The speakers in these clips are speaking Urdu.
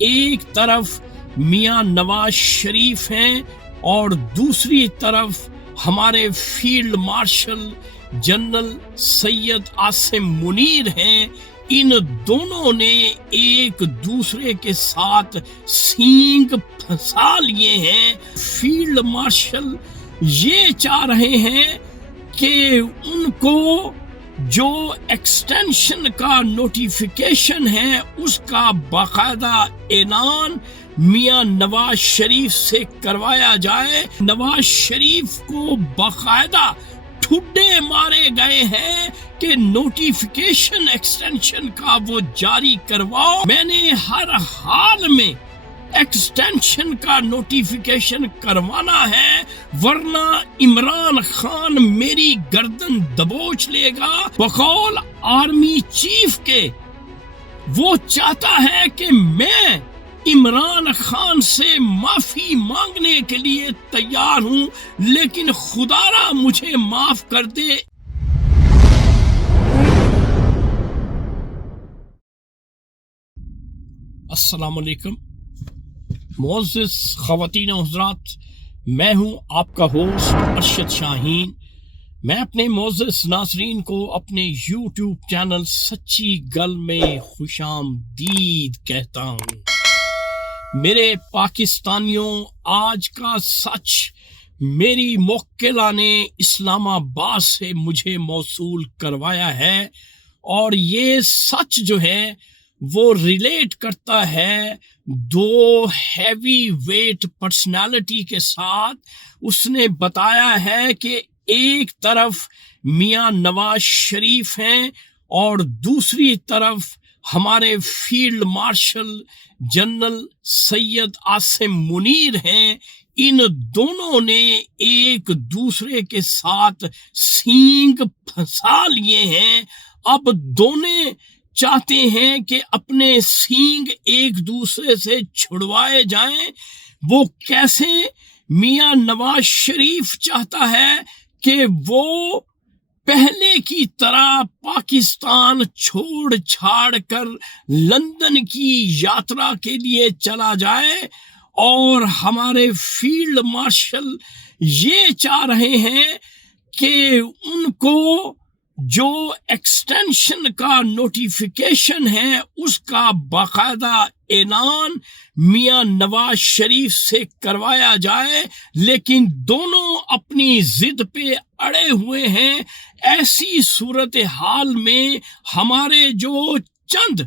ایک طرف میاں نواز شریف ہیں اور دوسری طرف ہمارے field marshal general Syed Asim Munir ہیں. ان دونوں نے ایک دوسرے کے ساتھ سینگ پھنسا لیے ہیں. فیلڈ مارشل یہ چاہ رہے ہیں کہ ان کو جو ایکسٹینشن کا نوٹیفیکیشن ہے اس کا باقاعدہ اعلان میاں نواز شریف سے کروایا جائے. نواز شریف کو باقاعدہ ٹھڈے مارے گئے ہیں کہ نوٹیفیکیشن ایکسٹینشن کا وہ جاری کرواؤ. میں نے ہر حال میں ایکسٹینشن کا نوٹیفیکیشن کروانا ہے ورنہ عمران خان میری گردن دبوچ لے گا. بقول آرمی چیف کے وہ چاہتا ہے کہ میں عمران خان سے معافی مانگنے کے لیے تیار ہوں لیکن خدا را مجھے معاف کر دے. السلام علیکم معزز خواتین و حضرات، میں ہوں آپ کا ہوسٹ ارشد شاہین. میں اپنے معزز ناظرین کو اپنے یوٹیوب چینل سچی گل میں خوش آمدید کہتا ہوں. میرے پاکستانیوں، آج کا سچ میری موکلہ نے اسلام آباد سے مجھے موصول کروایا ہے اور یہ سچ جو ہے وہ ریلیٹ کرتا ہے دو ہیوی ویٹ پرسنالٹی کے ساتھ. اس نے بتایا ہے کہ ایک طرف میاں نواز شریف ہیں اور دوسری طرف ہمارے field marshal general Syed Asim Munir ہیں. ان دونوں نے ایک دوسرے کے ساتھ سینگ پھنسا لیے ہیں. اب دونوں چاہتے ہیں کہ اپنے سینگ ایک دوسرے سے چھڑوائے جائیں. وہ کیسے؟ میاں نواز شریف چاہتا ہے کہ وہ پہلے کی طرح پاکستان چھوڑ چھاڑ کر لندن کی یاترا کے لیے چلا جائے اور ہمارے فیلڈ مارشل یہ چاہ رہے ہیں کہ ان کو جو ایکسٹینشن کا نوٹیفیکیشن ہے اس کا باقاعدہ اعلان میاں نواز شریف سے کروایا جائے لیکن دونوں اپنی ضد پہ اڑے ہوئے ہیں. ایسی صورتحال میں ہمارے جو چند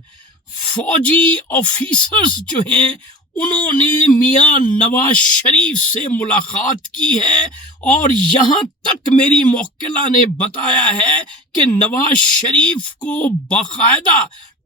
فوجی آفیسرز جو ہیں انہوں نے میاں نواز شریف سے ملاقات کی ہے اور یہاں تک میری موکلہ نے بتایا ہے کہ نواز شریف کو باقاعدہ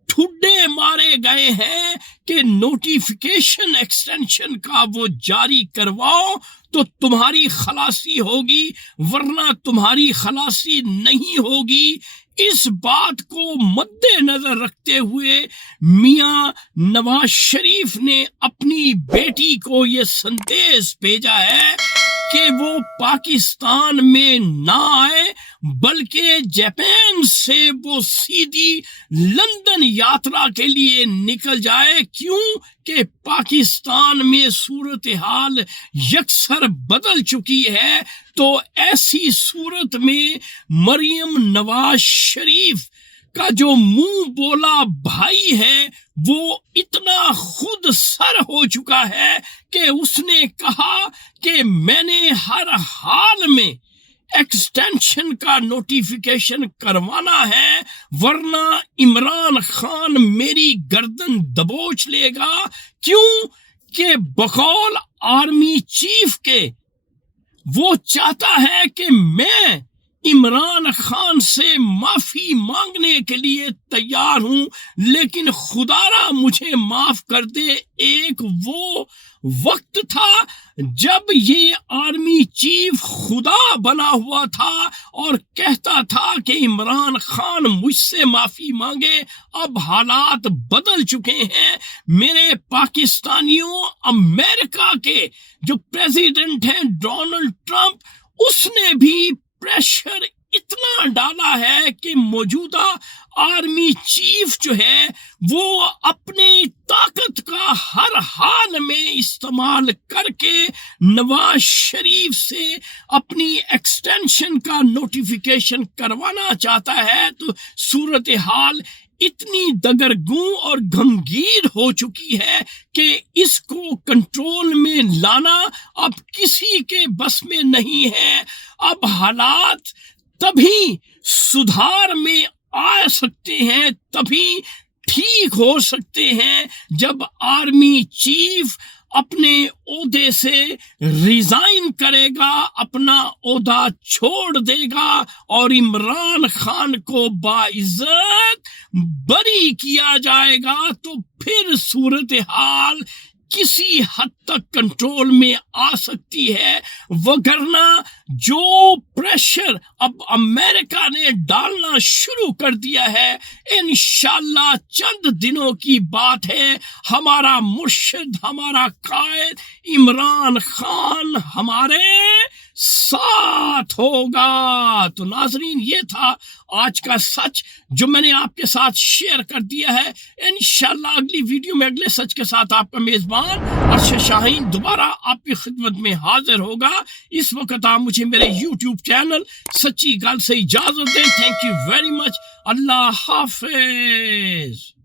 ٹھڈے مارے گئے ہیں کہ نوٹیفیکیشن ایکسٹینشن کا وہ جاری کرواؤ تو تمہاری خلاصی ہوگی ورنہ تمہاری خلاصی نہیں ہوگی. اس بات کو مد نظر رکھتے ہوئے میاں نواز شریف نے اپنی بیٹی کو یہ سندیش بھیجا ہے کہ وہ پاکستان میں نہ آئے بلکہ جاپان سے وہ سیدھی لندن یاترا کے لیے نکل جائے. کیوں کہ پاکستان میں صورتحال یکسر بدل چکی ہے تو ایسی صورت میں مریم نواز شریف کا جو منہ بولا بھائی ہے وہ اتنا خود سر ہو چکا ہے کہ اس نے کہا کہ میں نے ہر حال میں ایکسٹینشن کا نوٹیفیکیشن کروانا ہے ورنہ عمران خان میری گردن دبوچ لے گا. کیوں کہ بقول آرمی چیف کے وہ چاہتا ہے کہ میں عمران خان سے معافی مانگنے کے لیے تیار ہوں لیکن خدا را مجھے معاف کر دے. ایک وہ وقت تھا جب یہ آرمی چیف خدا بنا ہوا تھا اور کہتا تھا کہ عمران خان مجھ سے معافی مانگے. اب حالات بدل چکے ہیں میرے پاکستانیوں. امریکہ کے جو پریزیڈنٹ ہیں ڈونلڈ ٹرمپ، اس نے بھی پریشر اتنا ڈالا ہے کہ موجودہ آرمی چیف جو ہے وہ اپنی طاقت کا ہر حال میں استعمال کر کے نواز شریف سے اپنی ایکسٹینشن کا نوٹیفیکیشن کروانا چاہتا ہے۔ تو صورتحال اتنی دگرگوں اور گھمگیر ہو چکی ہے کہ اس کو کنٹرول میں لانا اب کسی کے بس میں نہیں ہے۔ اب حالات تبھی سدھار میں آ سکتے ہیں، تبھی ٹھیک ہو سکتے ہیں جب آرمی چیف اپنے عہدے سے ریزائن کرے گا، اپنا عہدہ چھوڑ دے گا اور عمران خان کو باعزت بری کیا جائے گا، تو پھر صورتحال کسی حد تک کنٹرول میں آ سکتی ہے۔ وگرنہ جو پریشر اب امریکہ نے ڈالنا شروع کر دیا ہے، انشاءاللہ چند دنوں کی بات ہے، ہمارا مرشد، ہمارا قائد عمران خان ہمارے ساتھ ہوگا۔ تو ناظرین، یہ تھا آج کا سچ جو میں نے آپ کے ساتھ شیئر کر دیا ہے۔ انشاءاللہ اگلی ویڈیو میں اگلے سچ کے ساتھ آپ کا میزبان ارشد شاہین دوبارہ آپ کی خدمت میں حاضر ہوگا۔ اس وقت آپ مجھے میرے یوٹیوب چینل سچی گل سے اجازت دیں۔ Thank you very much. اللہ حافظ۔